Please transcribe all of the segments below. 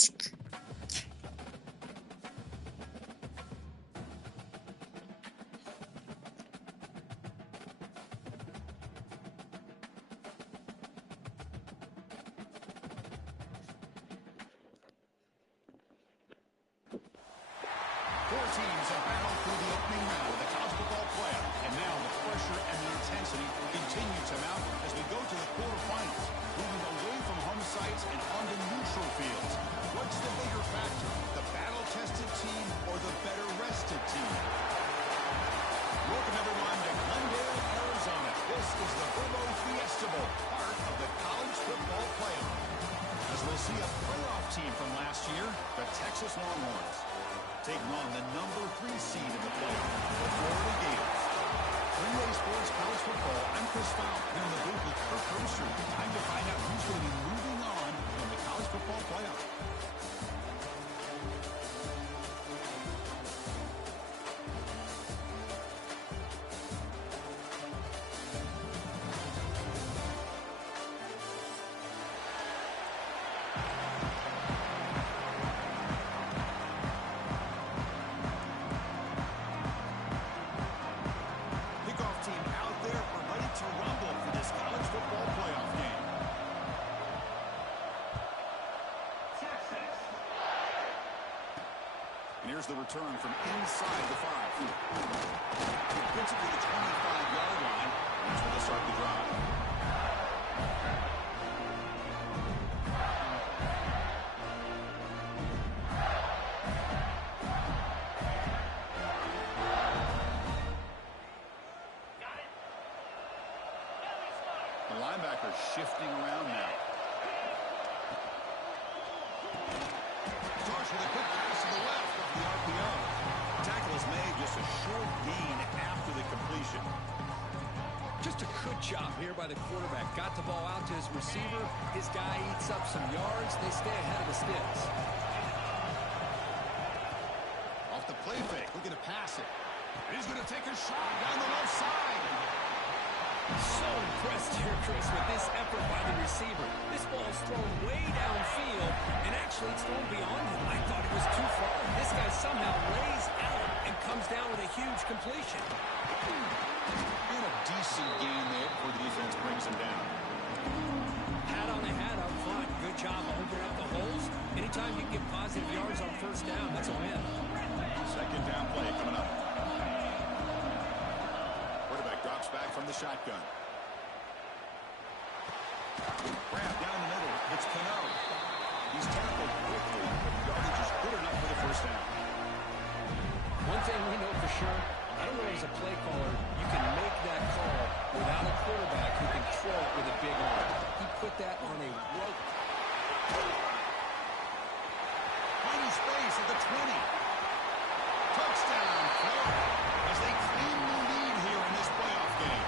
Four teams have battled through the opening round of the college football playoff, and now the pressure and the intensity continue to mount as we go to the quarterfinals, moving away from home sites and onto neutral fields. What's the bigger factor, the battle-tested team or the better-rested team? Welcome, everyone, to Glendale, Arizona. This is the Burbo Fiesta Bowl, part of the college football playoff. As we'll see a playoff team from last year, the Texas Longhorns, taking on the number 3 seed in the playoff, the Florida Gators. Three-Way Sports College Football, I'm Chris Fowl, here in the booth with Kirk Herbstreit. Time to find out who's going to be moving on in the college football playoff. Here's the return from inside the 5. Gets it to the 25-yard line. That's where they start the drive. The linebacker shifting around now. Starts with a quick pass to the left off the RPO. Tackle is made, just a short gain after the completion. Just a good job here by the quarterback. Got the ball out to his receiver. His guy eats up some yards. They stay ahead of the sticks. Off the play fake, looking to pass it. He's going to take a shot down the left side. So impressed here, Chris, with this effort by the receiver. This ball's thrown way downfield, and actually it's thrown beyond him. I thought it was too far. This guy somehow lays out and comes down with a huge completion. And a decent gain there before the defense brings him down. Hat on a hat up front. Good job opening up the holes. Anytime you get positive yards on first down, that's a win. Second down play coming up. Drops back from the shotgun. Grab down the middle. It's Cano. He's tackled quickly, but the yardage is good enough for the first down. One thing we know for sure, I don't know as a play caller, you can make that call without a quarterback who can throw it with a big arm. He put that on a rope. Finding space at the 20. Touchdown, Florida, as they claim the lead here in this playoff game.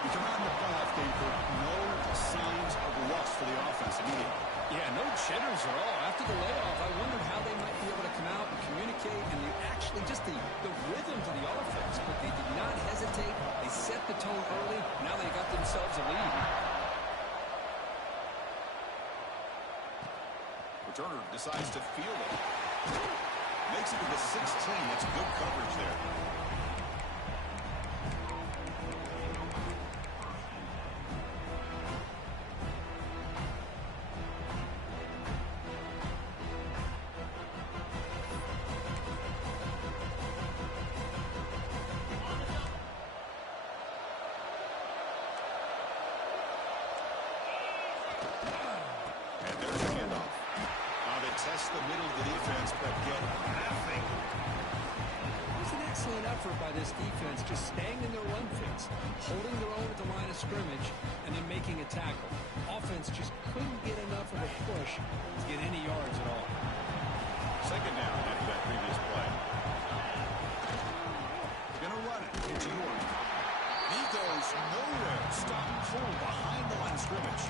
We come out in the playoff game for no signs of rust for the offense immediately. Yeah, no jitters at all. After the layoff, I wondered how they might be able to come out and communicate and actually just the rhythm to the offense. But they did not hesitate. They set the tone early. Now they got themselves a lead. Returner decides to field it. Makes it to the 16. That's good coverage there. Test the middle of the defense, but get nothing. It was an excellent effort by this defense, just staying in their run fits, holding their own at the line of scrimmage, and then making a tackle. Offense just couldn't get enough of a push to get any yards at all. Second down after that previous play. They're going to run it. It's York. He goes nowhere. Stop cold behind the line of scrimmage.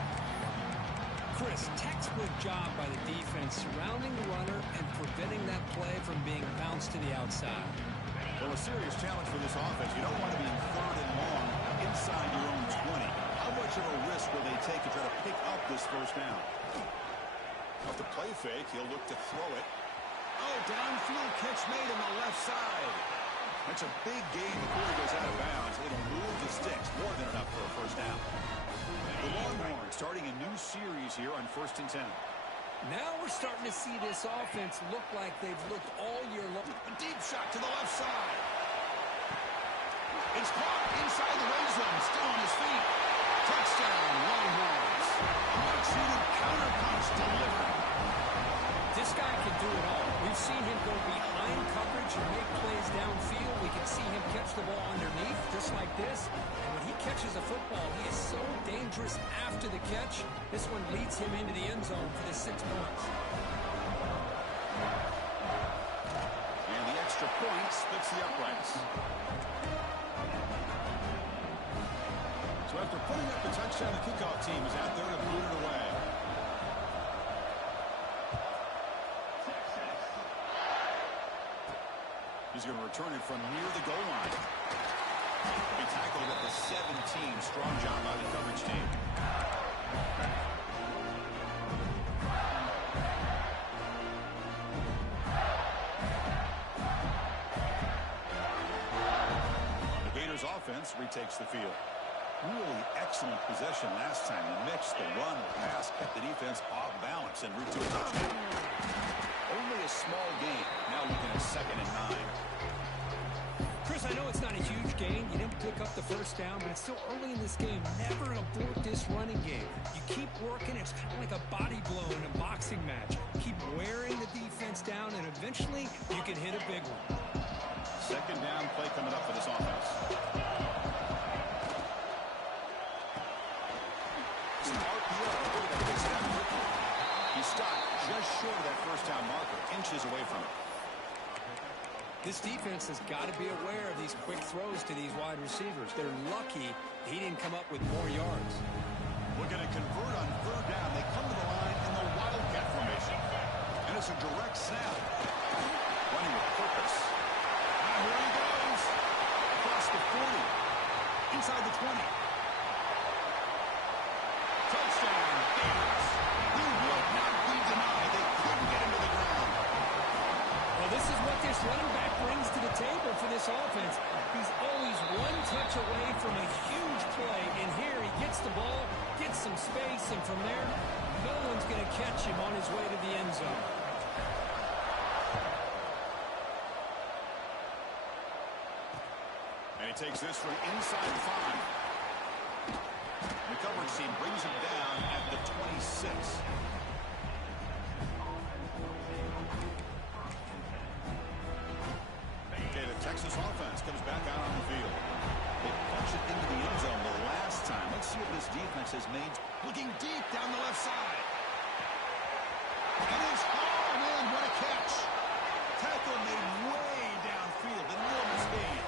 Chris, textbook job by the defense surrounding the runner and preventing that play from being bounced to the outside. Well, a serious challenge for this offense. You don't want to be in third and long inside your own 20. How much of a risk will they take to try to pick up this first down? Off the play fake, he'll look to throw it. Oh, downfield catch made on the left side. That's a big gain before he goes out of bounds. It'll move the sticks, more than enough for a first down. The Longhorns starting a new series here on 1st and 10. Now we're starting to see this offense look like they've looked all year long. A deep shot to the left side. It's caught inside the red zone, still on his feet. Touchdown, Longhorns. A much-needed counter-punch delivered. This guy can do it all. We've seen him go behind coverage and make plays downfield. We can see him catch the ball underneath, just like this. And when he catches a football, he is so dangerous after the catch. This one leads him into the end zone for the 6 points. And the extra point splits the uprights. So after putting up the touchdown, the kickoff team is out there to boot it away. He's going to return it from near the goal line. He tackled at the 17. Strong job by the coverage team. The Gators offense retakes the field. Really excellent possession last time. The mix, the run, the pass kept the defense off balance en route to a touchdown. Only a small gain. Now looking at 2nd and 9. Chris, I know it's not a huge gain. You didn't pick up the first down, but it's still early in this game. Never abort this running game. You keep working. It's kind of like a body blow in a boxing match. Keep wearing the defense down, and eventually you can hit a big one. 2nd down play coming up for this offense. Some RPO. He stopped just short of that first down marker, inches away from it. This defense has got to be aware of these quick throws to these wide receivers. They're lucky he didn't come up with more yards. We're going to convert on 3rd down. They come to the line in the Wildcat formation. And it's a direct snap. Running with purpose. Now here he goes. Across the 40. Inside the 20. Touchdown, Gators. He would not be denied. They couldn't get him to the ground. Well, this is what this running back brings to the table for this offense. He's always one touch away from a huge play, and here he gets the ball, gets some space, and from there, no one's going to catch him on his way to the end zone. And he takes this from inside 5. The coverage team brings him down at the 26. Okay, the Texas offense comes back out on the field. They punch it into the end zone the last time. Let's see what this defense has made. Looking deep down the left side. And it's oh man, what a catch. Tackle made way downfield. Enormous gain.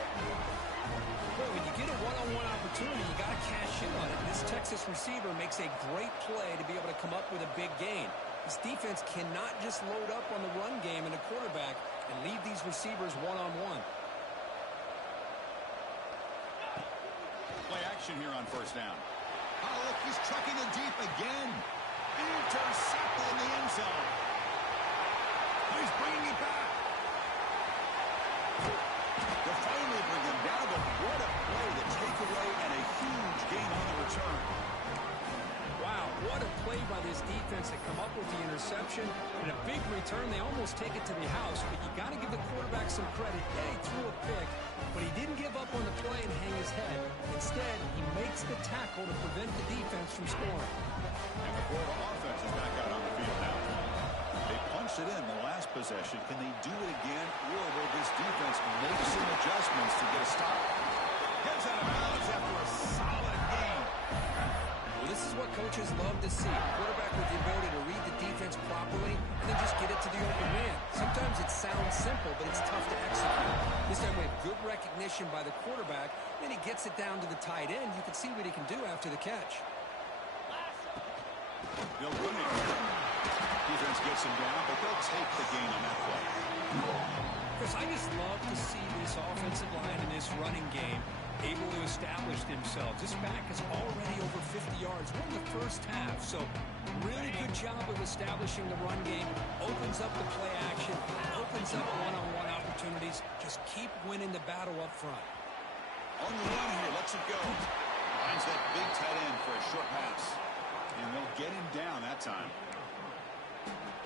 Boy, when you get a one-on-one opportunity, you got to cash in on it. This Texas receiver makes a great play to be able to come up with a big gain. This defense cannot just load up on the run game and the quarterback and leave these receivers one-on-one. Play action here on 1st down. Oh, look, he's trucking it deep again. Intercepted in the end zone. He's bringing it back. They'll finally bring him down, but what a play, the takeaway, and a huge gain on the return. Wow, what a play by this defense to come up with the interception and a big return. They almost take it to the house, but you got to give the quarterback some credit. Yeah, he threw a pick, but he didn't give up on the play and hang his head. Instead, he makes the tackle to prevent the defense from scoring. And the Florida offense is back out on the field now. They punched it in the last possession. Can they do it again, or will this defense make some adjustments to get a stop? Gets out of bounds after a solid game. Well, this is what coaches love to see. A quarterback with the ability to read the defense properly and then just get it to the open man. Sometimes it sounds simple, but it's tough to execute. This time we have good recognition by the quarterback. Then he gets it down to the tight end. You can see what he can do after the catch. They'll run it. Defense gets him down, but they'll take the gain on that play. Chris, I just love to see this offensive line in this running game able to establish themselves. This back is already over 50 yards. We're in the first half, so really good job of establishing the run game. Opens up the play action, opens up one-on-one opportunities. Just keep winning the battle up front. On the run here, lets it go. Finds that big tight end for a short pass. And they'll get him down that time.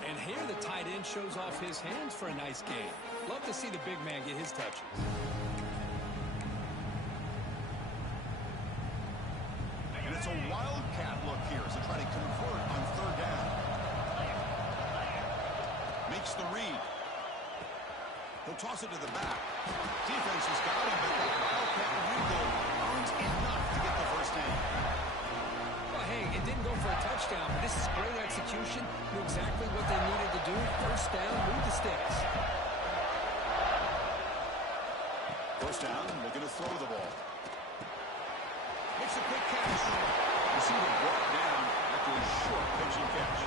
And here the tight end shows off his hands for a nice gain. Love to see the big man get his touches. And it's a wildcat look here as they try to convert on third down. Makes the read. He'll toss it to the back. Defense has got him, but that wildcat wiggle earns enough to get the first down. Well, hey, it didn't go for a touchdown, but this is great execution. Knew exactly what they needed to do. First down, move the sticks. First down, looking to throw the ball. Makes a quick catch. Receiver brought down after a short pitch and catch.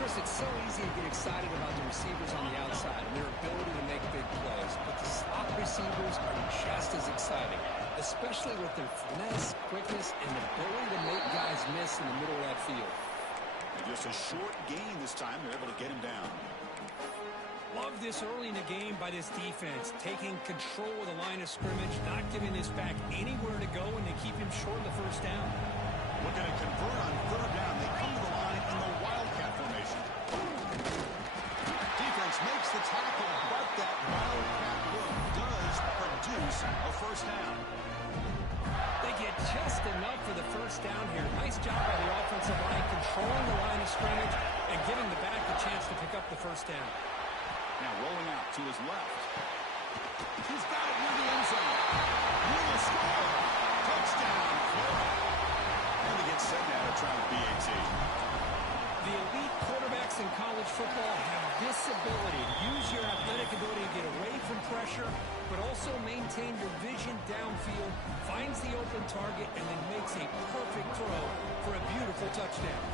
Chris, it's so easy to get excited about the receivers on the outside and their ability to make big plays, but the slot receivers are just as exciting, especially with their finesse, quickness, and the ability to make guys miss in the middle of that field. And just a short gain this time. They're able to get him down. Love this early in the game by this defense, taking control of the line of scrimmage, not giving this back anywhere to go, and they keep him short of the first down. Looking to convert on third down. They come to the line in the wildcat formation. Defense makes the tackle, but that wildcat look does produce a first down. They get just enough for the first down here. Nice job by the offensive line, controlling the line of scrimmage and giving the back a chance to pick up the first down. Now rolling out to his left. He's got it near the end zone. Will score. Touchdown, Florida. And they get set now to try the BAT. The elite quarterbacks in college football have this ability to use your athletic ability to get away from pressure, but also maintain your vision downfield, finds the open target, and then makes a perfect throw for a beautiful touchdown.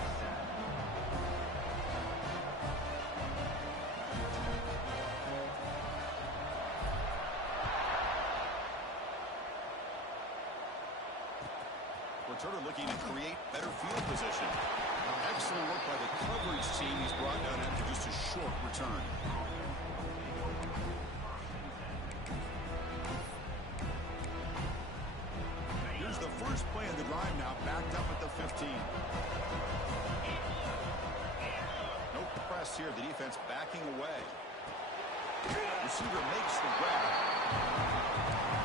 Returner looking to create better field position. Excellent work by the coverage team. He's brought down after just a short return. Here's the first play of the drive now, backed up at the 15. No press here. The defense backing away. Receiver makes the grab.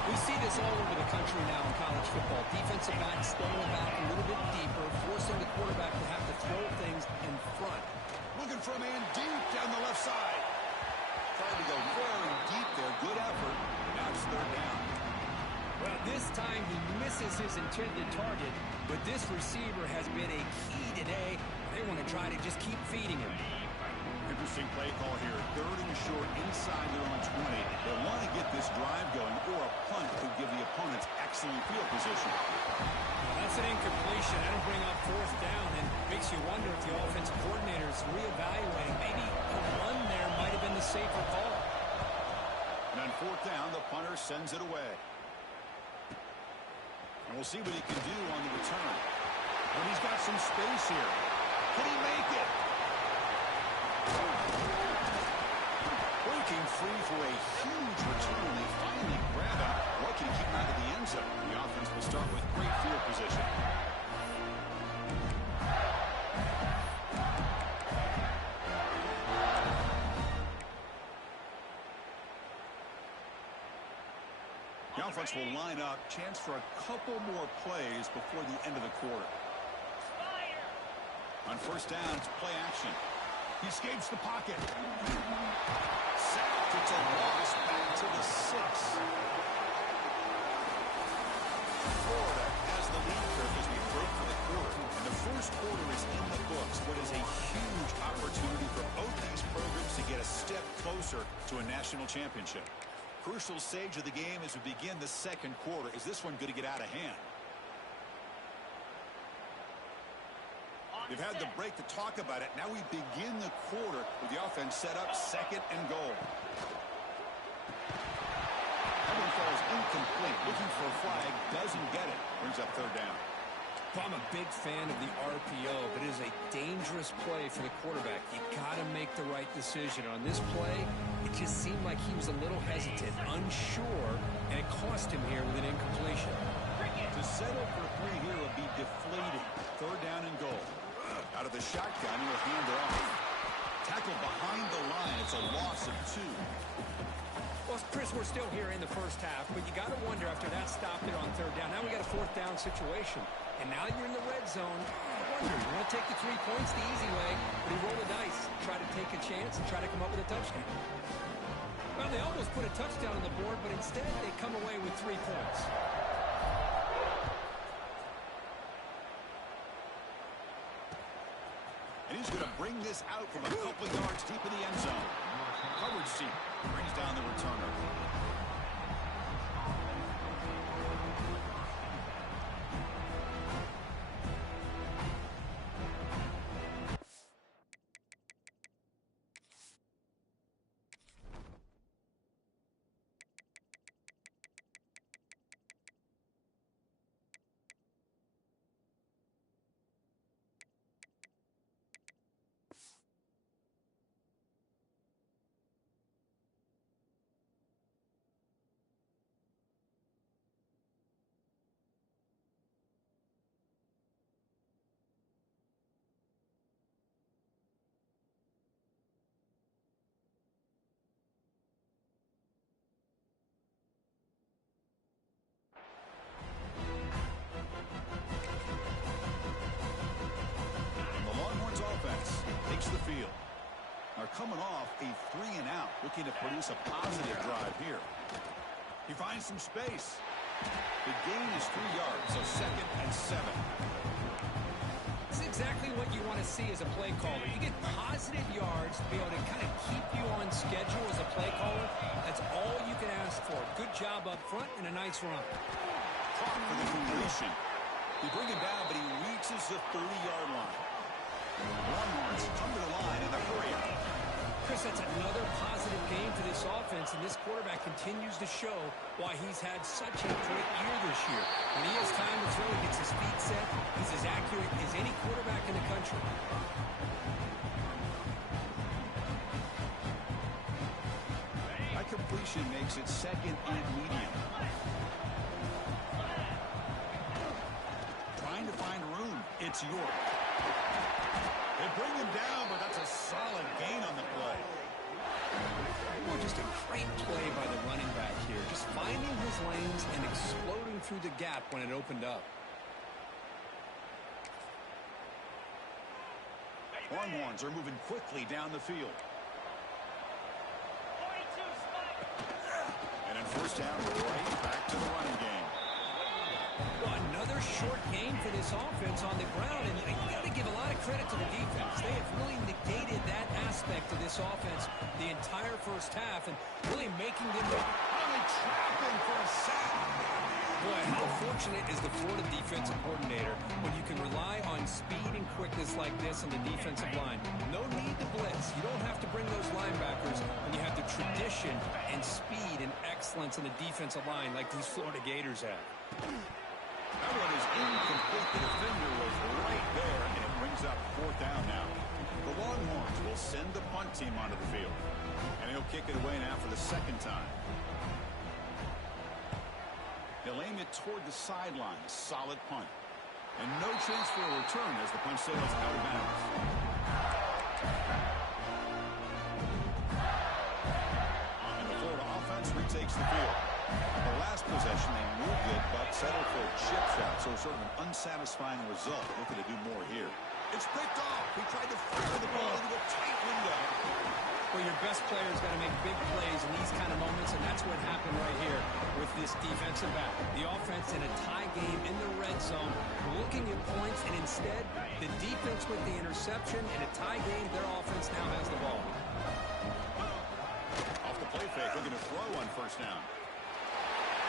We see this all over the country now in college football. Defensive backs stepping back a little bit deeper, forcing the quarterback to have to throw things in front. Looking for a man deep down the left side. Trying to go very deep there. Good effort. Now it's third down. Well, this time he misses his intended target, but this receiver has been a key today. They want to try to just keep feeding him. Interesting play call here. Third and short inside their own 20. They want to get this drive going, or a punt could give the opponents excellent field position. Well, that's an incompletion. That'll bring up fourth down, and makes you wonder if the offensive coordinator is reevaluating. Maybe a run there might have been the safer call. And on fourth down, the punter sends it away. And we'll see what he can do on the return. But he's got some space here. Can he make it? Breaking free for a huge return. They finally grab him. What can keep him out of the end zone? The offense will start with great field position. The offense will line up. Chance for a couple more plays before the end of the quarter. On first down, it's play action. He escapes the pocket. Sacked. It's a loss back to the 6. Florida has the lead curve as we break for the quarter. And the first quarter is in the books. What is a huge opportunity for both these programs to get a step closer to a national championship. Crucial stage of the game as we begin the second quarter. Is this one going to get out of hand? They've had the break to talk about it. Now we begin the quarter with the offense set up, second and goal. That one falls incomplete. Looking for a flag, doesn't get it. Brings up third down. Well, I'm a big fan of the RPO, but it is a dangerous play for the quarterback. You got to make the right decision. On this play, it just seemed like he was a little hesitant, unsure, and it cost him here with an incompletion. To settle for 3 here would be deflating. Third down and goal. Out of the shotgun, he'll hand it off. Tackle behind the line. It's a loss of 2. Well, Chris, we're still here in the first half, but you got to wonder after that stop it on third down. Now we got a fourth down situation. And now you're in the red zone. I wonder, you want to take the 3 points the easy way, but you roll the dice, try to take a chance, and try to come up with a touchdown. Well, they almost put a touchdown on the board, but instead they come away with 3 points. And he's going to bring this out from a couple yards deep in the end zone. Coverage seat brings down the returner. Takes the field. Are coming off a 3-and-out, looking to produce a positive drive here. He finds some space. The gain is 3 yards, so 2nd and 7. It's exactly what you want to see as a play caller. You get positive yards to be able to kind of keep you on schedule as a play caller. That's all you can ask for. Good job up front and a nice run. Caught for the completion. They bring him down, but he reaches the 30-yard line. Longhorns come to the line in the hurry up. Chris, that's another positive game for this offense, and this quarterback continues to show why he's had such a great year this year. When he has time to throw, he gets his feet set. He's as accurate as any quarterback in the country. That completion makes it 2nd and medium. Trying to find room. It's York. They bring him down, but that's a solid gain on the play. Well, just a great play by the running back here. Just finding his lanes and exploding through the gap when it opened up. Longhorns are moving quickly down the field. And in first down, right back to the running game. Well, another short game for this offense on the ground, and you got to give a lot of credit to the defense. They have really negated that aspect of this offense the entire first half and really making them Only trapping for a sack. Boy, how fortunate is the Florida defensive coordinator when you can rely on speed and quickness like this on the defensive line. No need to blitz. You don't have to bring those linebackers when you have the tradition and speed and excellence in the defensive line like these Florida Gators have. That one is incomplete. The defender was right there, and it brings up 4th down now. The Longhorns will send the punt team onto the field. And he'll kick it away now for the 2nd time. He'll aim it toward the sideline. Solid punt. And no chance for a return as the punt sails out of bounds. And the Florida offense retakes the field. The last possession, they moved it, but settled for a chip shot, so sort of an unsatisfying result. Looking to do more here. It's picked off. He tried to fire the ball into a tight window. Well, your best player's got to make big plays in these kind of moments, and that's what happened right here with this defensive back. The offense in a tie game in the red zone, looking at points, and instead, the defense with the interception. In a tie game, their offense now has the ball. Off the play fake, looking to throw on first down.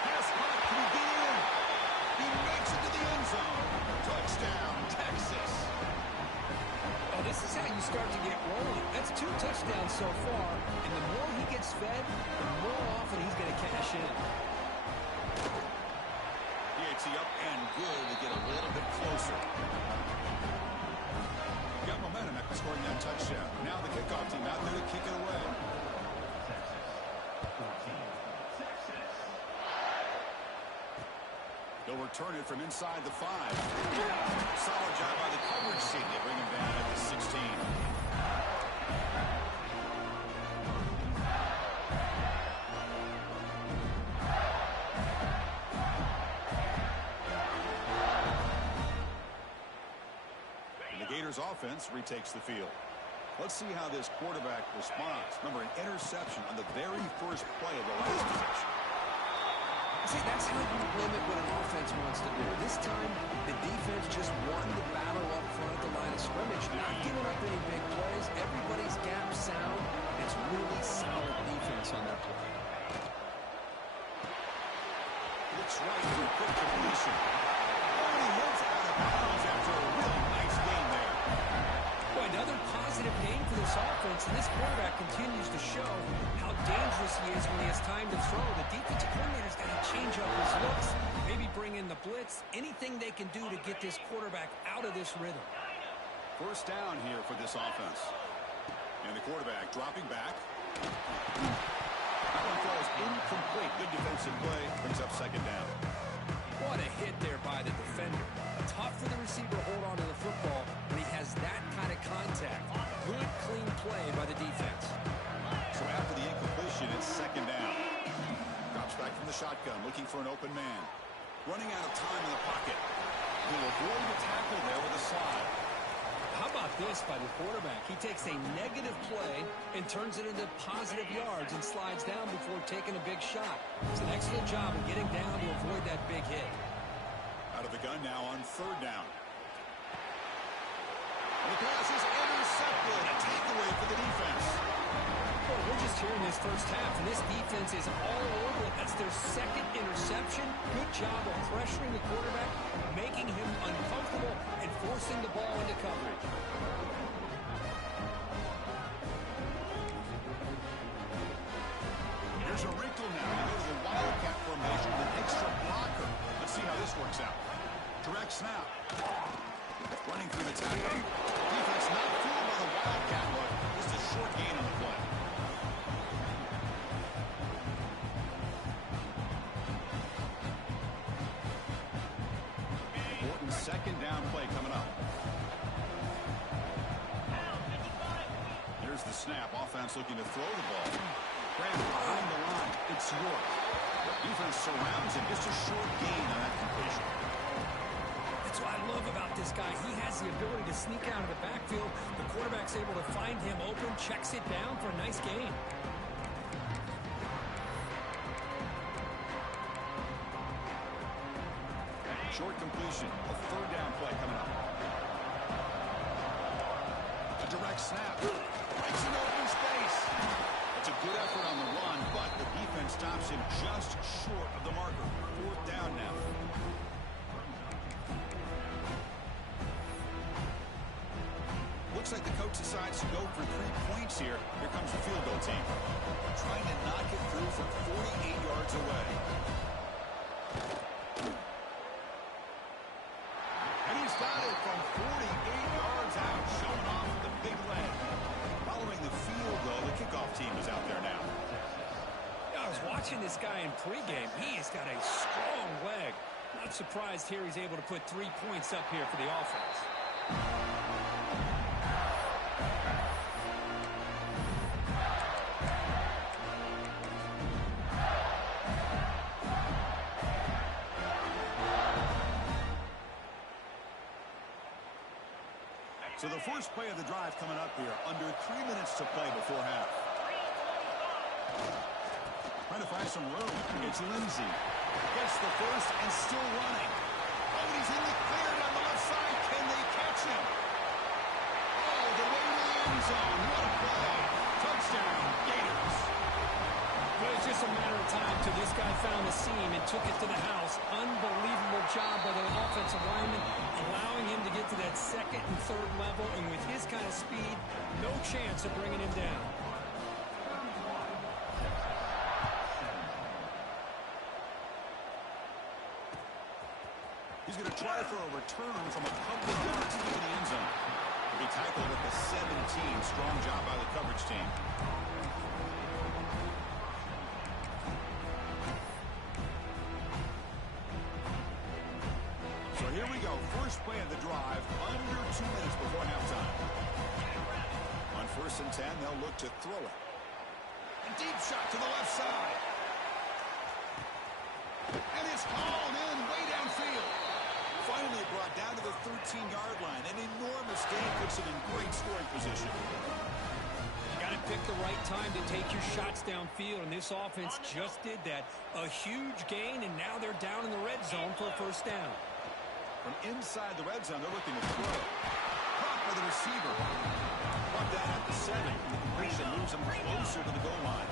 Pass Hunt, can he get in? He makes it to the end zone. Touchdown, Texas. Oh, this is how you start to get rolling. That's 2 touchdowns so far, and the more he gets fed, the more often he's going to cash in. PAT up and good to get a little bit closer. Got momentum after scoring that touchdown. Now the kickoff team out there to kick it away. They'll return it from inside the 5. Solid job by the coverage team. They bring him down at the 16. Offense retakes the field. Let's see how this quarterback responds. Remember, an interception on the very first play of the last possession. See, that's how you limit what an offense wants to do. This time, the defense just won the battle up front at the line of scrimmage, not giving up any big plays. Everybody's gap sound. It's really solid defense on that play. Looks right to a quick completion. Oh, he hits out of bounds after a really nice game there. Another positive game for this offense, and this quarterback continues to show how dangerous he is when he has time to throw. The defensive coordinator's got to change up his looks, maybe bring in the blitz, anything they can do to get this quarterback out of this rhythm. First down here for this offense. And the quarterback dropping back. That one falls incomplete. Good defensive play. Brings up second down. What a hit there by the defender. Tough for the receiver to hold on to the football when he has that kind of contact. Good, clean play by the defense. So after the incompletion, it's second down. Drops back from the shotgun, looking for an open man. Running out of time in the pocket. He'll avoid the tackle there with a slide. How about this by the quarterback? He takes a negative play and turns it into positive yards and slides down before taking a big shot. It's an excellent job of getting down to avoid that big hit. Out of the gun now on third down. And the pass is intercepted. A takeaway for the defense. Well, we're just here in this first half, and this defense is all over it. That's their second interception. Good job of pressuring the quarterback, making him uncomfortable, and forcing the ball into coverage. There's a wrinkle now. You go to the Wildcat formation with an extra blocker. Let's see how this works out. Direct snap. Running through the tackle. Defense not fooled by the Wildcat look. Just a short gain on the play. Important second down play coming up. Here's the snap. Offense looking to throw the ball. Grant behind the line. It's York. The defense surrounds him. Just a short gain on that completion. That's what I love about this guy. He has the ability to sneak out of the backfield. The quarterback's able to find him open, checks it down for a nice gain. Short completion. A third down play coming up. A direct snap. Breaks into open space. It's a good effort on the run, but the defense stops him just short of the marker. Fourth down now. Looks like the coach decides to go for 3 points here. Here comes the field goal team. Trying to knock it through from 48 yards away. And he's got it from 48 yards out, showing off the big leg. Following the field goal, the kickoff team is out there now. I was watching this guy in pregame. He has got a strong leg. Not surprised here he's able to put 3 points up here for the offense. So the first play of the drive coming up here. Under 3 minutes to play before half. Trying to find some room. It's Lindsey. Gets the first and still running. Oh, he's in the clear down the left side. Can they catch him? Oh, the way to the end zone. What a play. Touchdown, Gators. Well, it's just a matter of time till this guy found the seam and took it to the house. Unbelievable job by the offensive lineman, allowing him to get to that second and third level. And with his kind of speed, no chance of bringing him down. He's going to try for a return from a couple of yards into the end zone. He'll be tackled at the 17. Strong job by the coverage team. So here we go. First play of the drive, under 2 minutes before halftime. On 1st and 10, they'll look to throw it. A deep shot to the left side. And it's hauled in way downfield. Finally brought down to the 13-yard line. An enormous gain puts it in great scoring position. You got to pick the right time to take your shots downfield, and this offense just did that. A huge gain, and now they're down in the red zone for a first down. From inside the red zone, they're looking to throw. Caught by the receiver. Brought down at the 7. The completion moves them closer to the goal line.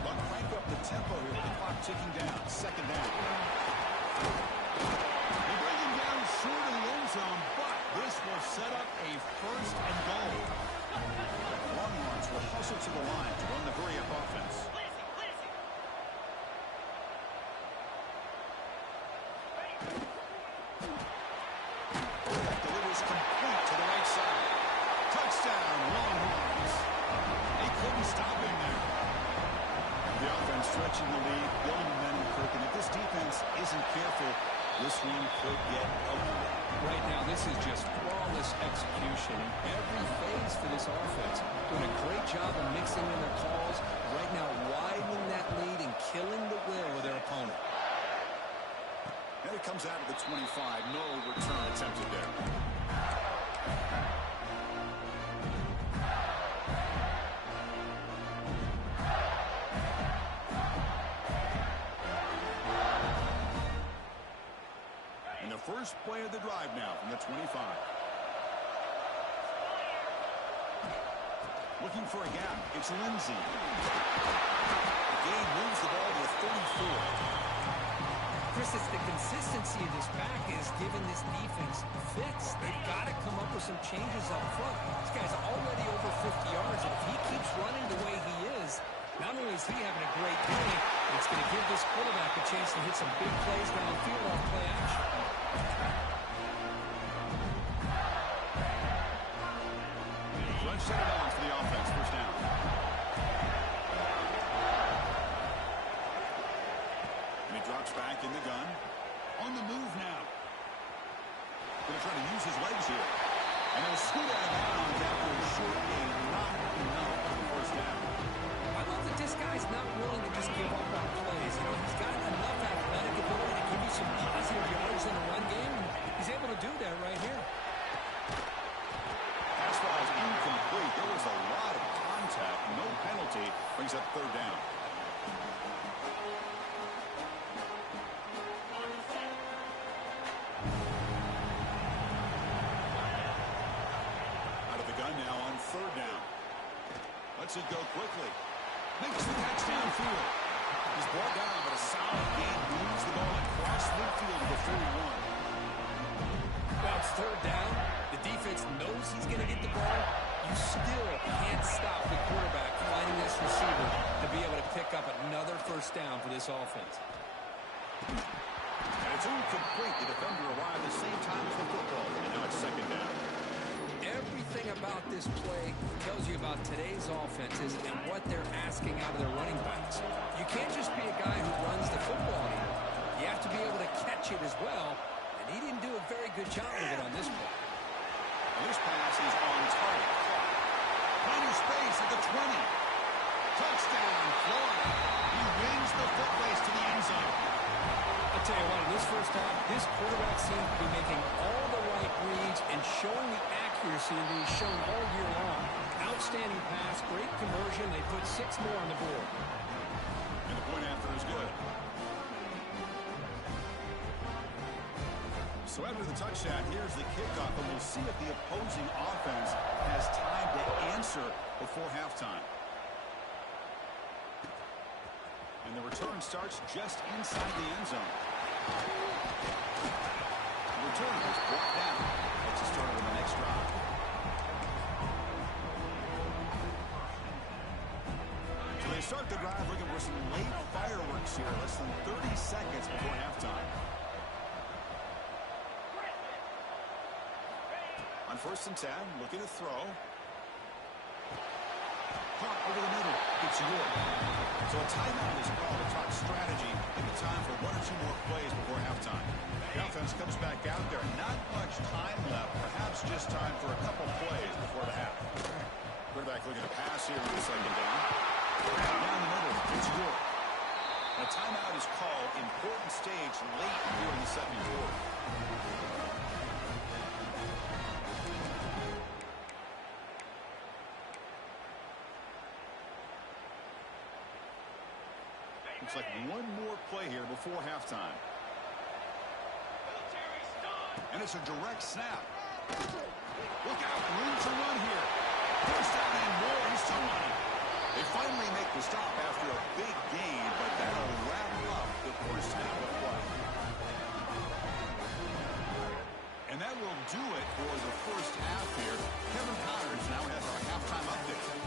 But crank up the tempo here with the clock ticking down. Second down. They bring him down short of the end zone, but this will set up a first and goal. Longhorns will hustle to the line to run the hurry-up offense. Delivers complete to the right side. Touchdown, Longhorns. They couldn't stop him there. The offense stretching the lead, building momentum, Kirk, and if this defense isn't careful, this one could get ugly. Right now, this is just flawless execution in every phase for this offense. Doing a great job of mixing in their calls. Right now, widening that lead and killing the will of their opponent. And it comes out of the 25. No return attempted there. And the first play of the drive now from the 25. Looking for a gap. It's Lindsey. The game moves the ball to the 34. Chris, it's the consistency of this pack is giving this defense fits. They've got to come up with some changes up front. This guy's already over 50 yards, and if he keeps running the way he is, not only is he having a great day, but it's going to give this quarterback a chance to hit some big plays downfield off play action. Let's set it on for the offense. First down. And he drops back in the gun. On the move now. Going to try to use his legs here. And he'll scoot out of bounds after a short gain. Not enough for the first down. I love that this guy's not willing to just give up on plays. You know, he's got enough athletic ability to give you some positive yards in the run game. And he's able to do that right here. Pass ball is incomplete. There was a lot of contact. No penalty. Brings up third down. Out of the gun now on third down. Lets it go quickly. Makes the catch downfield. He's brought down, but a solid gain moves the ball across midfield to the 41. Well, it's third down. The defense knows he's going to get the ball. You still can't stop the quarterback finding this receiver to be able to pick up another first down for this offense. And it's incomplete. The defender arrived at the same time as the football. And now it's second down. Everything about this play tells you about today's offenses and what they're asking out of their running backs. You can't just be a guy who runs the football anymore. You have to be able to catch it as well. He didn't do a very good job of it on this play. And this pass is on target. Find your space at the 20. Touchdown, Florida. He wins the foot race to the end zone. I'll tell you what, in this first half, this quarterback seemed to be making all the right reads and showing the accuracy that he's shown all year long. Outstanding pass, great conversion. They put 6 more on the board. And the point after is good. So after the touchdown, here's the kickoff, and we'll see if the opposing offense has time to answer before halftime. And the return starts just inside the end zone. The return is brought down. Let's just start on the next drive. So they start the drive looking for some late fireworks here, less than 30 seconds before halftime. On 1st and 10, looking to throw. Caught over the middle. It's York. So a timeout is called to talk strategy. Maybe time for 1 or 2 more plays before halftime. The offense comes back out there. Not much time left. Perhaps just time for a couple plays before the half. Quarterback looking to pass here in the 2nd down. Down the middle, it's York. A timeout is called. Important stage late here in the 2nd quarter. Looks like one more play here before halftime. And it's a direct snap. Look out, room to run here. First down and more, he's still running. They finally make the stop after a big gain, but that'll wrap up the first half of play. And that will do it for the first half here. Kevin Connors now has our halftime update.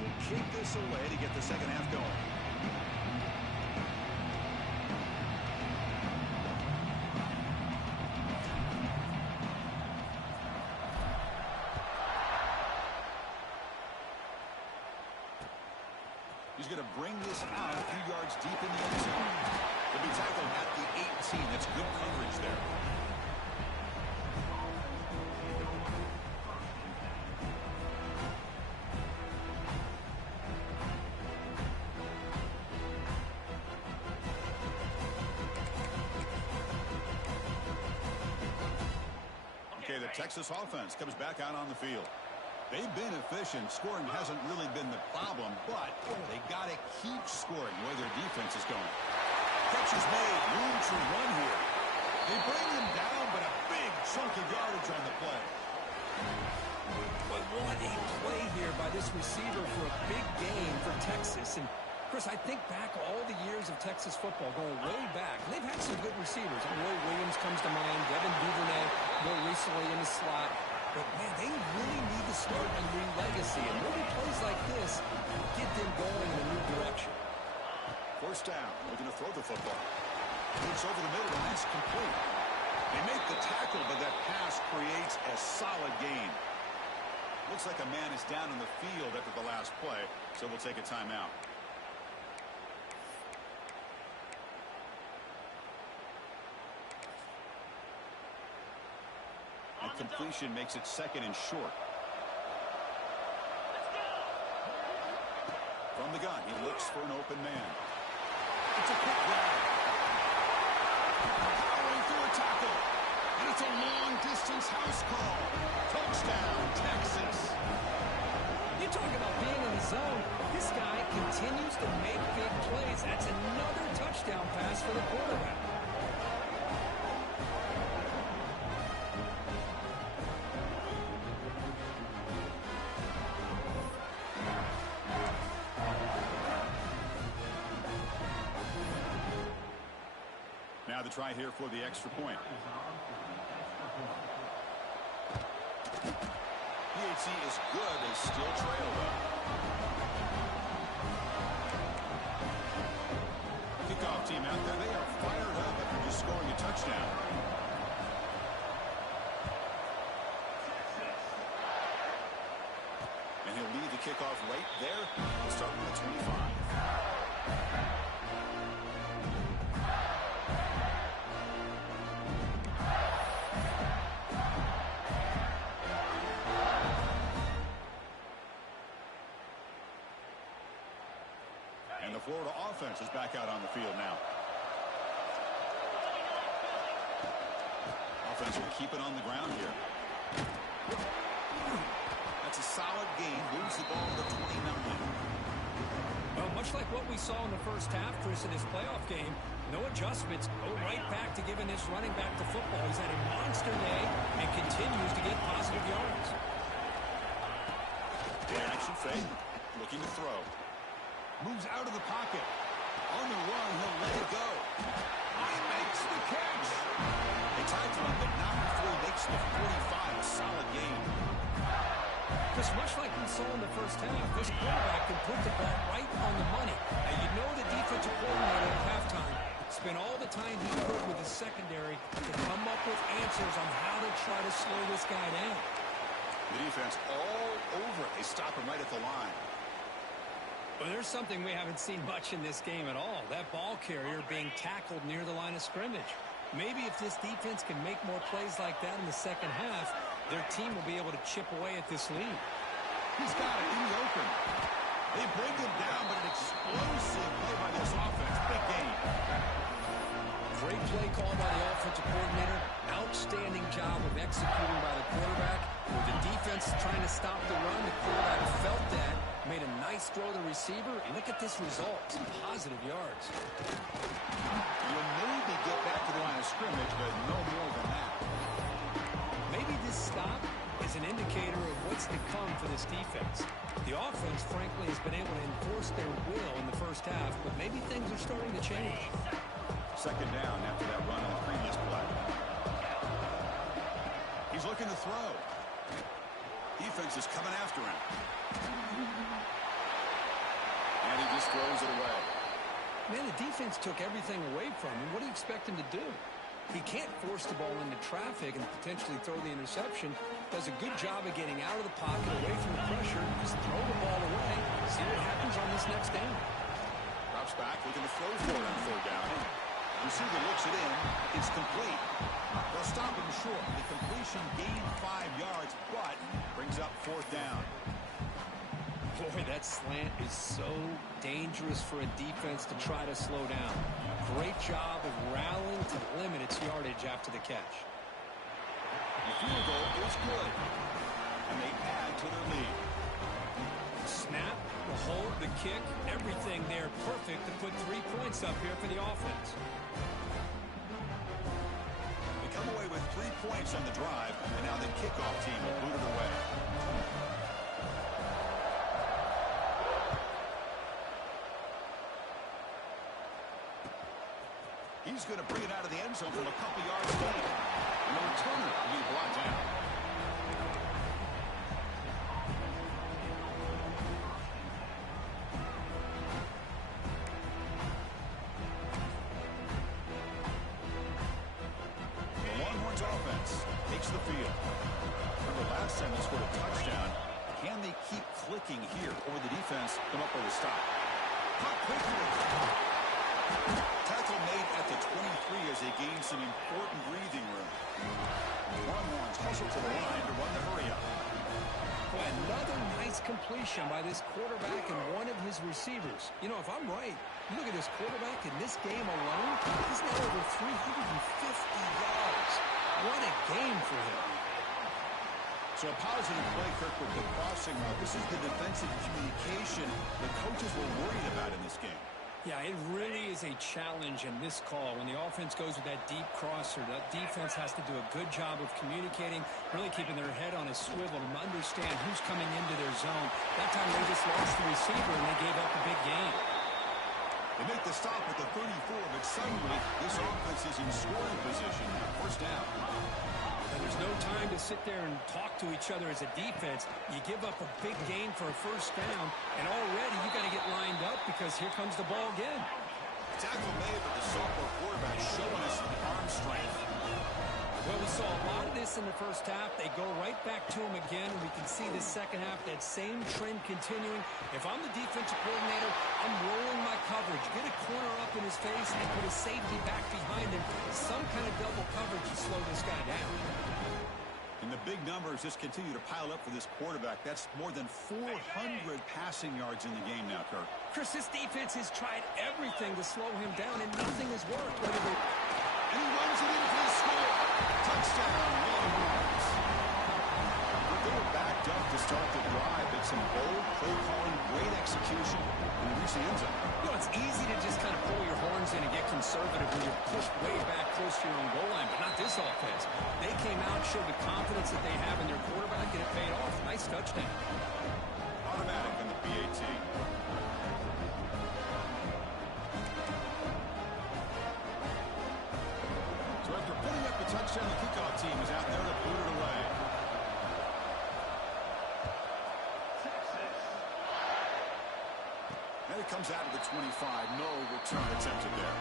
Will kick this away to get the second half going. He's going to bring this out a few yards deep in the end zone. He'll be tackled at the 18. That's good coverage there. The Texas offense comes back out on the field. They've been efficient. Scoring hasn't really been the problem, but they got to keep scoring the way their defense is going. Catch is made. Room to run here. They bring him down, but a big chunk of yardage on the play. But what a play here by this receiver for a big gain for Texas. And Chris, I think back all the years of Texas football, going way back, and they've had some good receivers. Roy Williams comes to mind, Devin Duvernay more recently in the slot. But, man, they really need to start a new legacy. And little plays like this get them going in a new direction. First down, looking to throw the football. Looks over the middle, and that's complete. They make the tackle, but that pass creates a solid gain. Looks like a man is down in the field after the last play, so we'll take a timeout. And completion makes it 2nd and short. From the gun, he looks for an open man. It's a quick grab. Powering through a tackle. And it's a long-distance house call. Touchdown, Texas. You talk about being in the zone. This guy continues to make big plays. That's another touchdown pass for the quarterback. Now the try here for the extra point. PHC is good. They still trail, though. Kickoff team out there. They are fired up after just scoring a touchdown. And he'll lead the kickoff right there. We'll start with the 25. And the Florida offense is back out on the field now. Offense will keep it on the ground here. That's a solid gain. Moves the ball to 29. Well, much like what we saw in the first half, Chris, in this playoff game, no adjustments. Go right back to giving this running back to football. He's had a monster day and continues to get positive yards. Action fake. Looking to throw. Moves out of the pocket. On the run, he'll let it go. He makes the catch. They tackle him, but not before he makes the 45. A solid game. Just much like we saw in the first half, this quarterback can put the ball right on the money. And you know the defensive coordinator at halftime spent all the time he could with the secondary to come up with answers on how to try to slow this guy down. The defense all over it. They stop him right at the line. Well, there's something we haven't seen much in this game at all. That ball carrier being tackled near the line of scrimmage. Maybe if this defense can make more plays like that in the second half, their team will be able to chip away at this lead. He's got it in the open. They bring him down, but an explosive play by this offense. Big game. Great play call by the offensive coordinator. Outstanding job of executing by the quarterback. With the defense trying to stop the run, the quarterback felt that, made a nice throw to the receiver, and look at this result. Some positive yards. You'll maybe get back to the line of scrimmage, but no more than that. Maybe this stop is an indicator of what's to come for this defense. The offense, frankly, has been able to enforce their will in the first half, but maybe things are starting to change. Second down after that run on the previous play. He's looking to throw. Defense is coming after him. And he just throws it away. Man, the defense took everything away from him. What do you expect him to do? He can't force the ball into traffic and potentially throw the interception. Does a good job of getting out of the pocket, away from the pressure. Just throw the ball away. See what happens on this next down. Drops back, looking to throw for it on third down. Receiver looks it in. It's complete. They'll stop him short. The completion gained 5 yards, but brings up fourth down. Boy, that slant is so dangerous for a defense to try to slow down. Great job of rallying to limit its yardage after the catch. The field goal is good, and they add to their lead. Snap, the hold, the kick, everything there perfect to put 3 points up here for the offense. They come away with 3 points on the drive, and now the kickoff team will boot it away. He's going to bring it out of the end zone from a couple yards away. And the returner will be brought down. The Longhorns offense takes the field. Remember last time they scored a touchdown. Can they keep clicking here, or the defense come up with a stop? Caught quickly. Tackle made at the 23 as they gain some important breathing room. Longhorns hustle to the line to run the hurry up. Boy, another nice completion by this quarterback and one of his receivers. You know, if I'm right, you look at this quarterback in this game alone, he's now over 350 yards. What a game for him. So a positive play, Kirk, with the crossing route. This is the defensive communication the coaches were worried about in this game. Yeah, it really is a challenge in this call. When the offense goes with that deep crosser, that defense has to do a good job of communicating, really keeping their head on a swivel and understand who's coming into their zone. That time they just lost the receiver and they gave up a big gain. They make the stop at the 34, but suddenly this offense is in scoring position. First down. And there's no time to sit there and talk to each other as a defense. You give up a big gain for a first down, and already you got to get lined up because here comes the ball again. Tackle made, but the sophomore quarterback showing us some arm strength. Well, we saw a lot of this in the first half. They go right back to him again, and we can see the second half, that same trend continuing. If I'm the defensive coordinator, I'm rolling my coverage. Get a corner up in his face and put a safety back behind him. Some kind of double coverage to slow this guy down. And the big numbers just continue to pile up for this quarterback. That's more than 400 passing yards in the game now, Kirk. Chris, this defense has tried everything to slow him down, and nothing has worked. And he runs it in for the score. Touchdown, Longhorns. They were backed up to start the drive, but some bold play calling, great execution, and reach the end zone. You know, it's easy to just kind of pull your horns in and get conservative when you're pushed way back close to your own goal line, but not this offense. They came out, showed the confidence that they have in their quarterback, and it paid off. Nice touchdown. Automatic on the PAT. touchdown. The kickoff team is out there to boot it away. And it comes out to the 25. No return attempted there.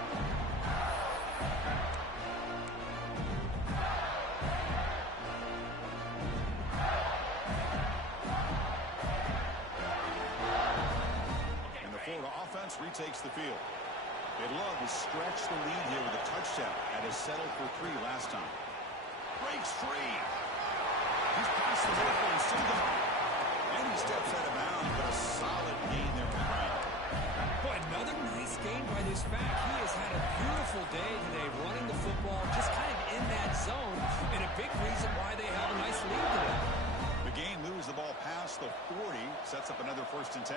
And the Florida offense retakes the field. They'd love to stretch the lead here with a touchdown. That is settled for 3 last time. Breaks free. He's past the middle and still gone. And he steps out of bounds, but a solid gain there for Brown. Boy, another nice game by this back. He has had a beautiful day today running the football, just kind of in that zone, and a big reason why they have a nice lead today. The game moves the ball past the 40, sets up another 1st and 10.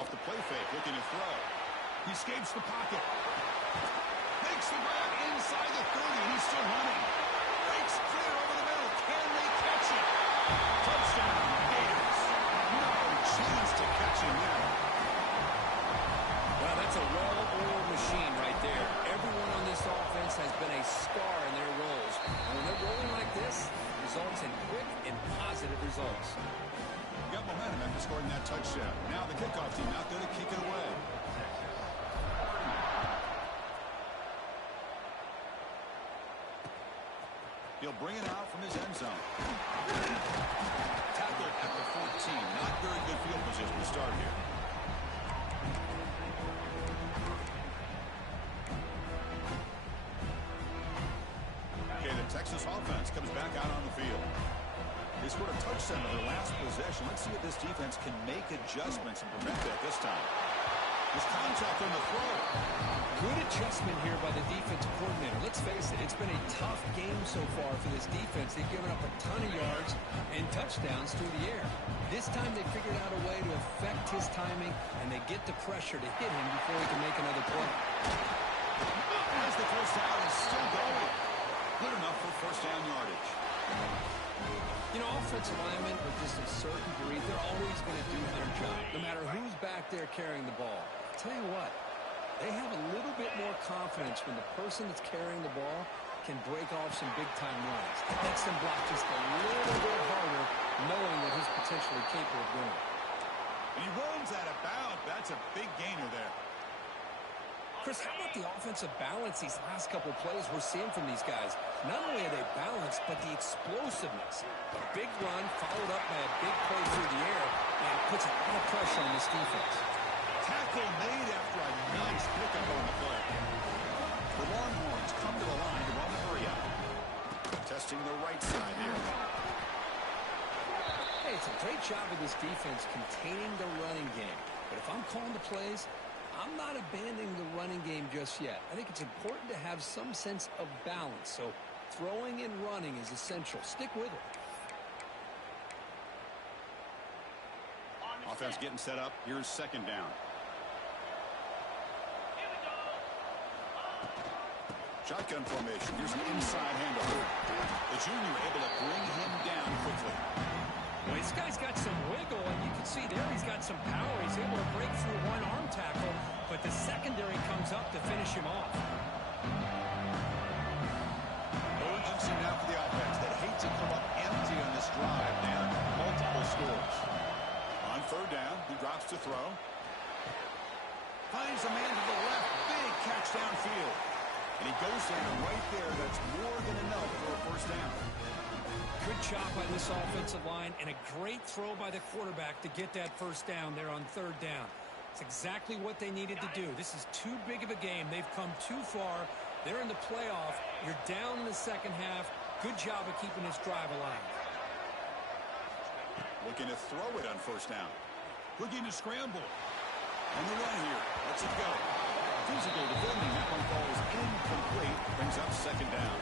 Off the play fake, looking to throw. He escapes the pocket. Makes the grab inside the 30, and he's still running. Breaks clear over the middle. Can they catch it? Touchdown, Gators. No chance to catch him there. Well, that's a well-oiled machine right there. Everyone on this offense has been a star in their roles. And when they're rolling like this, results in quick and positive results. Got momentum after scoring that touchdown. Now the kickoff team out there to kick it away. He'll bring it out from his end zone. Tackle at the 14. Not very good field position to start here. Okay, the Texas offense comes back out on the field. They scored a touchdown in their last possession. Let's see if this defense can make adjustments and prevent that this time. There's contact on the throw. Good adjustment here by the defensive coordinator. Let's face it, it's been a tough game so far for this defense. They've given up a ton of yards and touchdowns through the air. This time they figured out a way to affect his timing, and they get the pressure to hit him before he can make another play. As the first down is still going. Good enough for 1st down yardage. You know, offensive linemen are just a certain breed. They're always going to do their job, no matter who's back there carrying the ball. I'll tell you what, they have a little bit more confidence when the person that's carrying the ball can break off some big-time runs. It makes them block just a little bit harder, knowing that he's potentially capable of doing it. And he runs out of bounds. That's a big gainer there. Chris, how about the offensive balance these last couple of plays we're seeing from these guys? Not only are they balanced, but the explosiveness. A big run followed up by a big play through the air, and puts a lot of pressure on this defense. Tackle made after a nice pickup on the play. The Longhorns come to the line to run the hurry out. Testing the right side here. Hey, it's a great job of this defense containing the running game. But if I'm calling the plays, I'm not abandoning the running game just yet. I think it's important to have some sense of balance. So throwing and running is essential. Stick with it. Offense getting set up. Here's 2nd down. Shotgun formation. Here's an inside handoff. The junior able to bring him down quickly. Well, this guy's got some wiggle, and you can see there he's got some power. He's able to break through one arm tackle, but the secondary comes up to finish him off. Urgency now for the offense that hate to come up empty on this drive, down multiple scores. On 3rd down, he drops to throw. Finds a man to the left. Big catch downfield. And he goes down right there. That's more than enough for a 1st down. Good job by this offensive line, and a great throw by the quarterback to get that 1st down there on 3rd down. It's exactly what they needed to do. This is too big of a game. They've come too far. They're in the playoff. You're down in the 2nd half. Good job of keeping this drive alive. Looking to throw it on 1st down. Looking to scramble. On the run here. Lets it go. Physical defending. That one falls incomplete. Brings up 2nd down.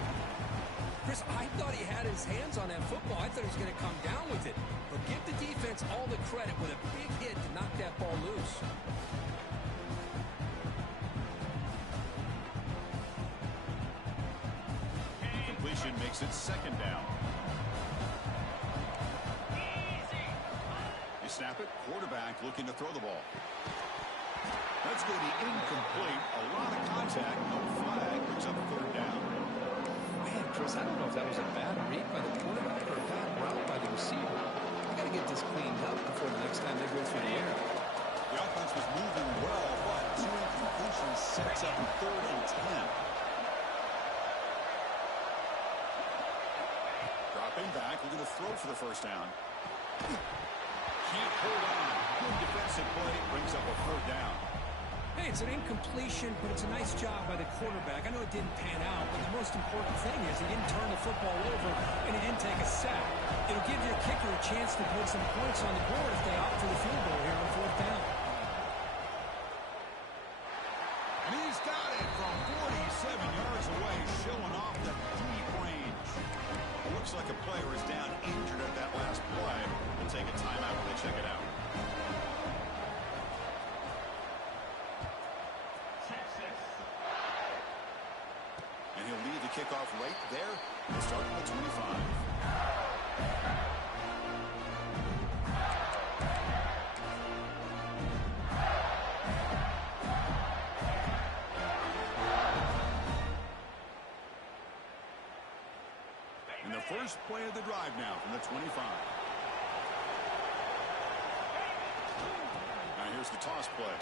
Chris, I thought he had his hands on that football. I thought he was going to come down with it. But give the defense all the credit with a big hit to knock that ball loose. Completion makes it 2nd down. You snap it. Quarterback looking to throw the ball. That's going to be incomplete. A lot of contact. No flag. Brings up 3rd down. Chris, I don't know if that was a bad read by the quarterback or a bad route by the receiver. They got to get this cleaned up before the next time they go through the air. The offense was moving well, but two incompletions sets up 3rd and 10. Dropping back, looking to throw for the first down. Can't hold on. Good defensive play, brings up a 4th down. Hey, it's an incompletion, but it's a nice job by the quarterback. I know it didn't pan out, but the most important thing is he didn't turn the football over and he didn't take a sack. It'll give your kicker a chance to put some points on the board if they opt for the field goal here on 4th down. And he's got it from 47 yards away, showing off the deep range. It looks like a player is down injured at that last play. We'll take a timeout when they check it out. And he'll lead the kickoff right there. We'll start at the 25. And the first play of the drive now from the 25. Now here's the toss play.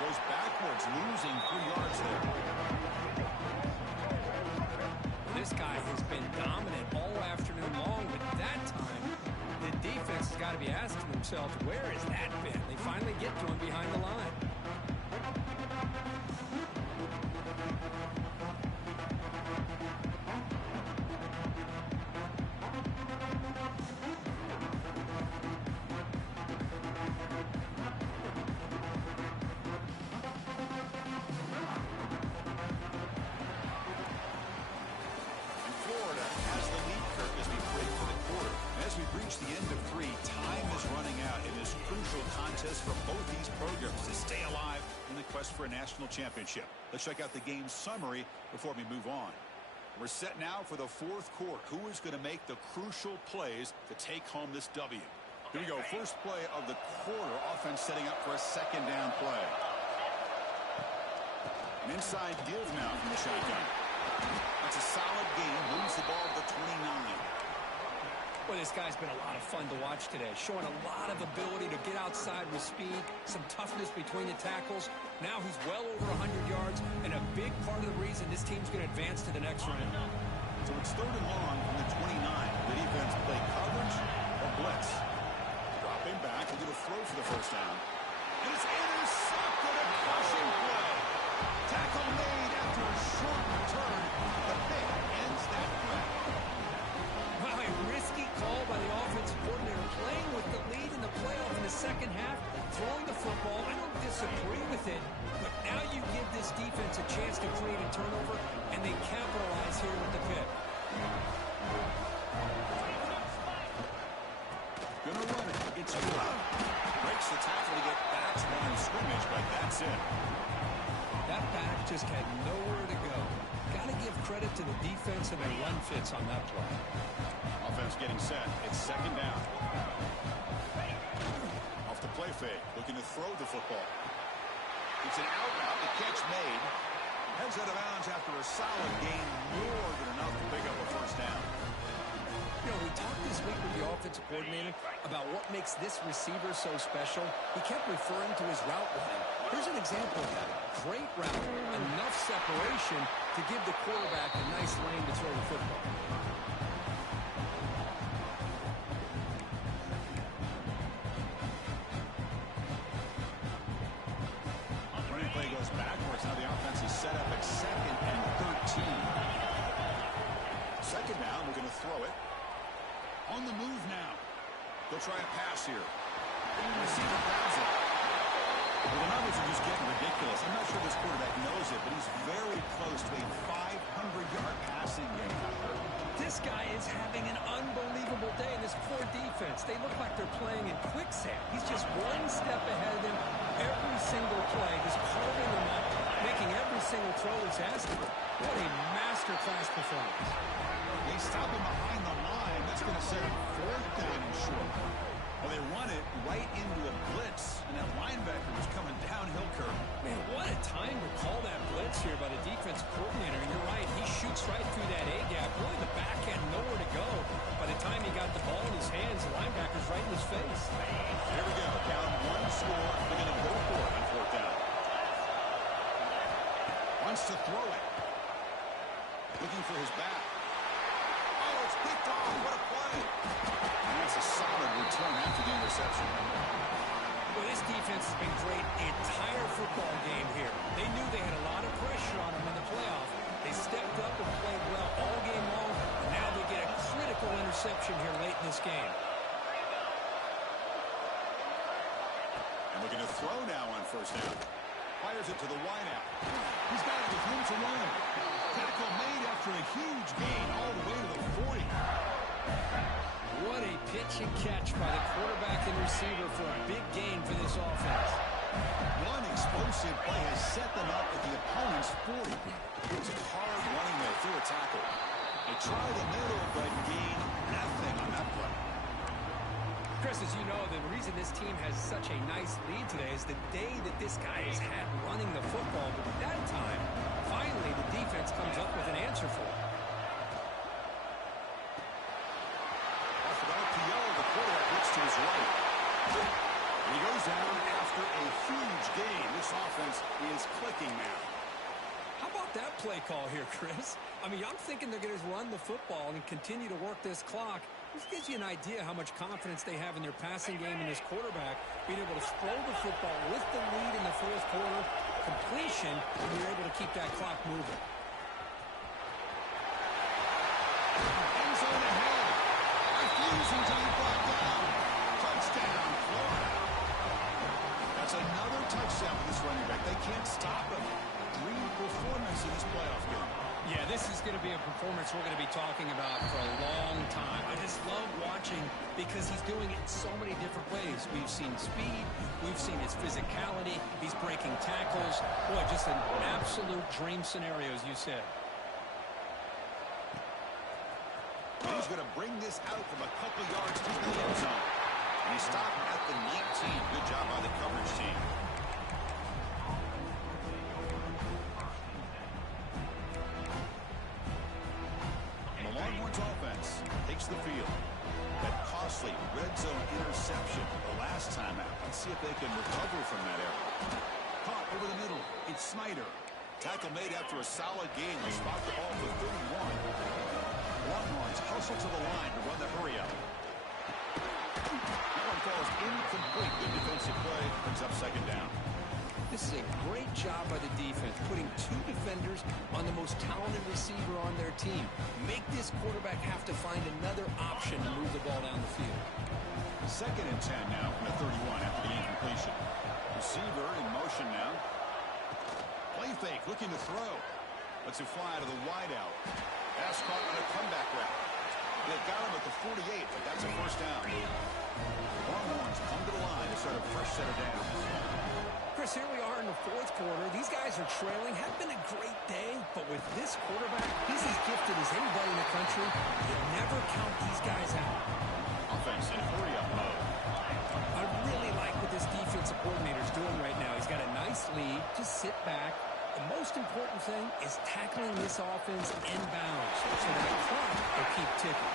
Goes backwards, losing 3 yards there. This guy has been dominant all afternoon long, but that time, the defense has got to be asking themselves, where has that been? They finally get to him behind the line. The end of 3. Time is running out in this crucial contest for both these programs to stay alive in the quest for a national championship. Let's check out the game summary before we move on. We're set now for the 4th quarter. Who is going to make the crucial plays to take home this W? Here we go. First play of the quarter. Offense setting up for a 2nd down play. An inside give now from the shotgun. That's a solid game. Moves the ball to the 29. Well, this guy's been a lot of fun to watch today, showing a lot of ability to get outside with speed, some toughness between the tackles. Now he's well over 100 yards, and a big part of the reason this team's going to advance to the next round. So it's 3rd and long from the 29. The defense play coverage or blitz. Dropping back, we'll do a throw for the first down. And it's intercepted, a crushing play. Tackle made after a short return. The pick ends that play. Wow, a risky call by the offensive coordinator, playing with the lead in the playoff in the second half, throwing the football. I don't disagree with it, but now you give this defense a chance to create a turnover, and they capitalize here with the pick. Gonna run it. It's good. Breaks the tackle to get back to line of scrimmage, but that's it. That back just had nowhere to go. Got to give credit to the defense and their run fits on that play. Offense getting set. It's 2nd down. Off the play fake. Looking to throw the football. It's an out route. The catch made. Heads out of bounds after a solid gain. More than enough to pick up a first down. You know, we talked this week with the offensive coordinator about what makes this receiver so special. He kept referring to his route running. Here's an example of that. Great route. Enough separation to give the quarterback a nice lane to throw the football. Running play goes backwards. Now the offense is set up at 2nd and 13. 2nd down. We're going to throw it. On the move now. They'll try a pass here. Receiver grabs it. Well, the numbers are just getting ridiculous. I'm not sure this quarterback knows it, but he's very close to a 500-yard passing game. This guy is having an unbelievable day in this poor defense. They look like they're playing in quicksand. He's just one step ahead of them every single play, just carving them up, making every single throw he's asked for. What a masterclass performance. They stop him behind the line. That's going to set him 4th down and short. Well, they run it right into a blitz, and that linebacker was coming downhill, Kirk. Man, what a time to call that blitz here by the defense coordinator. And you're right, he shoots right through that A-gap. Really, the back had nowhere to go. By the time he got the ball in his hands, the linebacker's right in his face. Here we go. Down one score. They're going to go for it on fourth down. Wants to throw it. Looking for his back. Oh, it's picked off. What a play. And that's a solid return after the interception. Well, this defense has been great the entire football game here. They knew they had a lot of pressure on them in the playoff. They stepped up and played well all game long. And now they get a critical interception here late in this game. And looking to throw now on first down. Fires it to the wideout. He's got it with room to run. Tackle made after a huge gain all the way to the 40. What a pitch and catch by the quarterback and receiver for a big gain for this offense. One explosive play has set them up at the opponent's 40. It was a hard running there through a tackle. They try the middle, but gain nothing on that play. Chris, as you know, the reason this team has such a nice lead today is the day that this guy has had running the football. But at that time, finally, the defense comes up with an answer for it. Off of RPO, the quarterback looks to his right. And he goes down after a huge gain. This offense is clicking now. How about that play call here, Chris? I mean, I'm thinking they're going to run the football and continue to work this clock. This gives you an idea how much confidence they have in their passing game and this quarterback being able to throw the football with the lead in the fourth quarter, completion, and you're able to keep that clock moving. End zone ahead. Refusing to be brought down. Touchdown, Florida. That's another touchdown for this running back. They can't stop him. Dream performance in this playoff game. Yeah, this is going to be a performance we're going to be talking about for a long time. I just love watching because he's doing it in so many different ways. We've seen speed. We've seen his physicality. He's breaking tackles. Boy, just an absolute dream scenario, as you said. He's going to bring this out from a couple yards to the end zone. And he stopped at the 19. Good job by the coverage team. Longhorns offense takes the field. That costly red zone interception the last time out. Let's see if they can recover from that error. Caught over the middle. It's Snyder. Tackle made after a solid gain. They spot the ball for 31. Longhorns hustle to the line to run the hurry up. That one falls incomplete. Good defensive play. Brings up second down. This is a great job by the defense, putting two defenders on the most talented receiver on their team. Make this quarterback have to find another option to move the ball down the field. Second and 10 now from the 31 after the incompletion. Receiver in motion now. Play fake, looking to throw. Lets it fly to the wideout. Pass caught on a comeback route. They've got him at the 48, but that's a first down. Longhorns come to the line to start a fresh set of downs. Chris, here we are in the fourth quarter. These guys are trailing. Hadn't been a great day, but with this quarterback, he's as gifted as anybody in the country. You never count these guys out. Offense in hurry-up mode. I really like what this defensive coordinator is doing right now. He's got a nice lead. Just sit back. The most important thing is tackling this offense inbounds so that clock will keep ticking.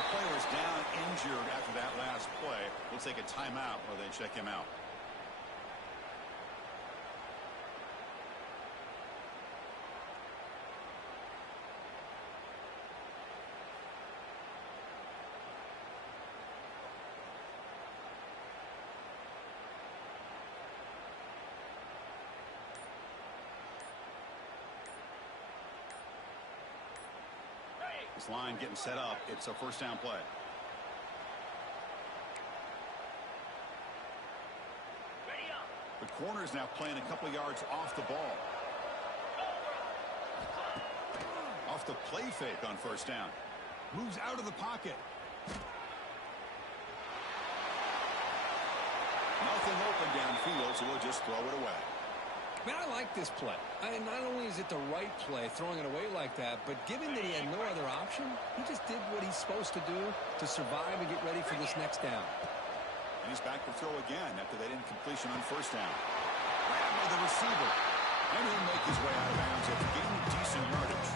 The player is down injured after that last play. We'll take a timeout or they check him out. This line getting set up. It's a first down play. The corner is now playing a couple yards off the ball. Off the play fake on first down. Moves out of the pocket. Nothing open downfield, so we'll just throw it away. Man, I like this play. Not only is it the right play, throwing it away like that, but given that he had no other option, he just did what he's supposed to do to survive and get ready for this next down. And he's back to throw again after that incompletion on first down. Grabbed by the receiver. And he'll make his way out of bounds after gaining decent yardage.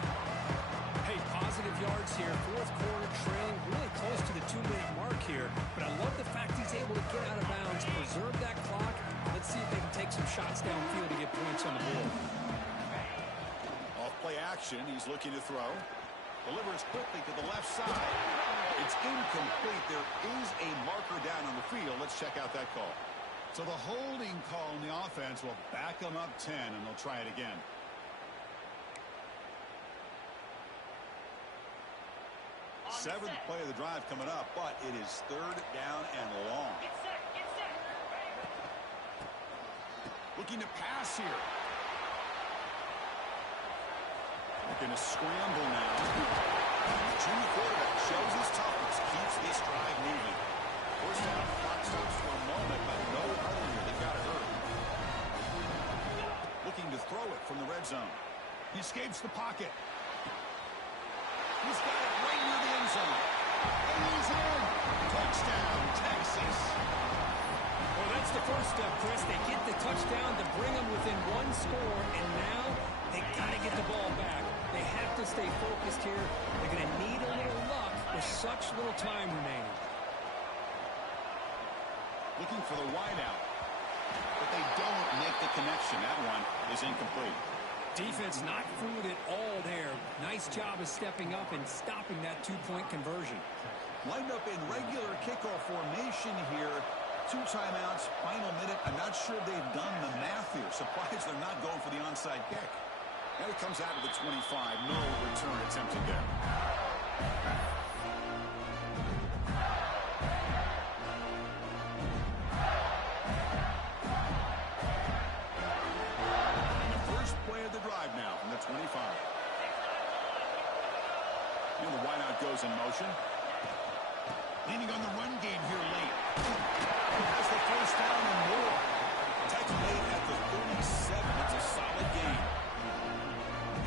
Hey, positive yards here. Fourth quarter, trailing really close to the 2-minute mark here. But I love the fact he's able to get out of bounds, preserve that clock. Let's see if they can take some shots downfield to get points on the board. Off play action. He's looking to throw. Delivers quickly to the left side. It's incomplete. There is a marker down on the field. Let's check out that call. So the holding call in the offense will back them up 10, and they'll try it again. Seventh play of the drive coming up, but it is third down and long. Looking to pass here. Looking to scramble now. The junior quarterback shows his toughness, keeps this drive moving. First down, clock stops for a moment, but no hurry here. They've got it early. Looking to throw it from the red zone. He escapes the pocket. He's got it right near the end zone. And he's in. Touchdown, Texas. Well, that's the first step, Chris. They get the touchdown to bring them within one score, and now they got to get the ball back. They have to stay focused here. They're going to need a little luck with such little time remaining. Looking for the wideout. But they don't make the connection. That one is incomplete. Defense not fooled at all there. Nice job of stepping up and stopping that two-point conversion. Lined up in regular kickoff formation here. 2 timeouts, final minute. I'm not sure they've done the math here. Surprised they're not going for the onside kick. And it comes out of the 25. No return attempted there. Now from the 25. And the wideout goes in motion. Leaning on the run game here late. Has the first down and more. Texas made at the 37. It's a solid game.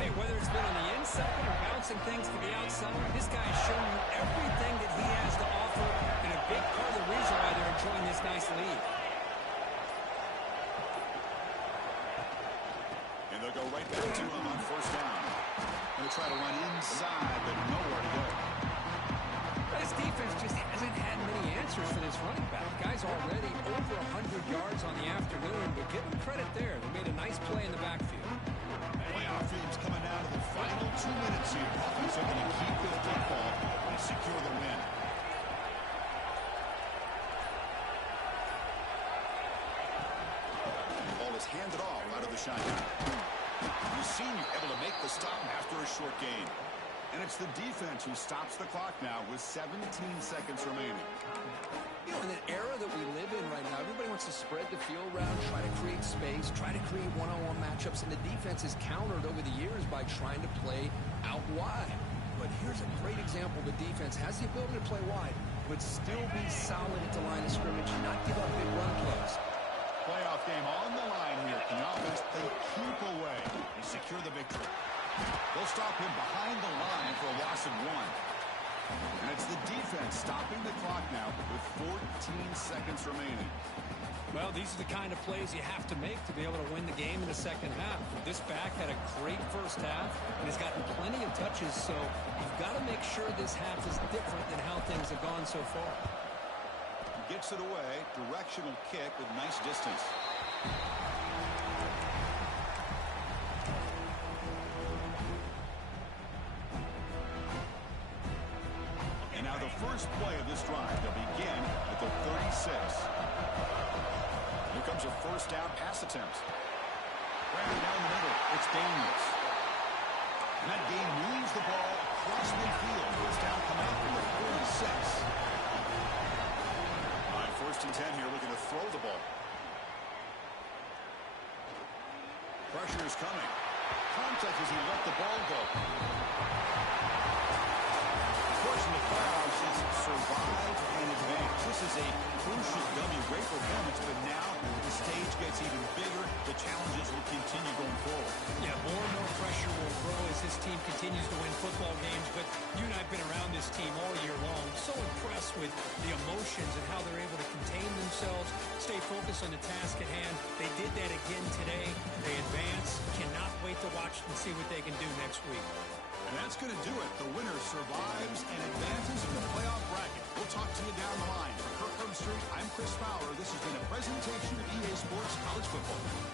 Hey, whether it's been on the inside or bouncing things to the outside, this guy has shown you everything that he has to offer, and a big part of the reason why they're enjoying this nice lead. And they'll go right back to him on first down. Going to try to run inside, but nowhere to go. This defense just hasn't had many answers for this running back. Guy's already over 100 yards on the afternoon, but give him credit there. They made a nice play in the backfield. Playoff dreams coming down to the final 2 minutes here. Offense looking to keep the football and secure the win. The ball is handed off out of the shotgun. Senior able to make the stop after a short gain. And it's the defense who stops the clock now with 17 seconds remaining. You know, in an era that we live in right now, everybody wants to spread the field around, try to create space, try to create one-on-one matchups, and the defense is countered over the years by trying to play out wide. But here's a great example. The defense has the ability to play wide, but still be solid at the line of scrimmage and not give up big run plays. Playoff game on the line here. Can the offense keep away and secure the victory? They'll stop him behind the line for a loss of 1. And it's the defense stopping the clock now with 14 seconds remaining. Well, these are the kind of plays you have to make to be able to win the game in the second half. This back had a great first half and has gotten plenty of touches, so you've got to make sure this half is different than how things have gone so far. Gets it away. Directional kick with nice distance. And now the first play of this drive. They'll begin at the 36. Here comes a first down pass attempt. Right down the middle. It's Daniels. And that game moves the ball across midfield. First down come out from the 46. First and 10 here, looking to throw the ball. Pressure is coming. Contact as he let the ball go. Forcing the crowd since survive and advance. This is a crucial W. Great performance, but now the stage gets gets even bigger, the challenges will continue going forward. Yeah, more and more pressure will grow as this team continues to win football games, but you and I have been around this team all year long. So impressed with the emotions and how they're able to contain themselves, stay focused on the task at hand. They did that again today. They advance. Cannot wait to watch and see what they can do next week. And that's going to do it. The winner survives and advances in the playoff bracket. We'll talk to you down the line. For Kirk Herbstreit, I'm Chris Fowler. This has been a presentation of EA Sports College Football.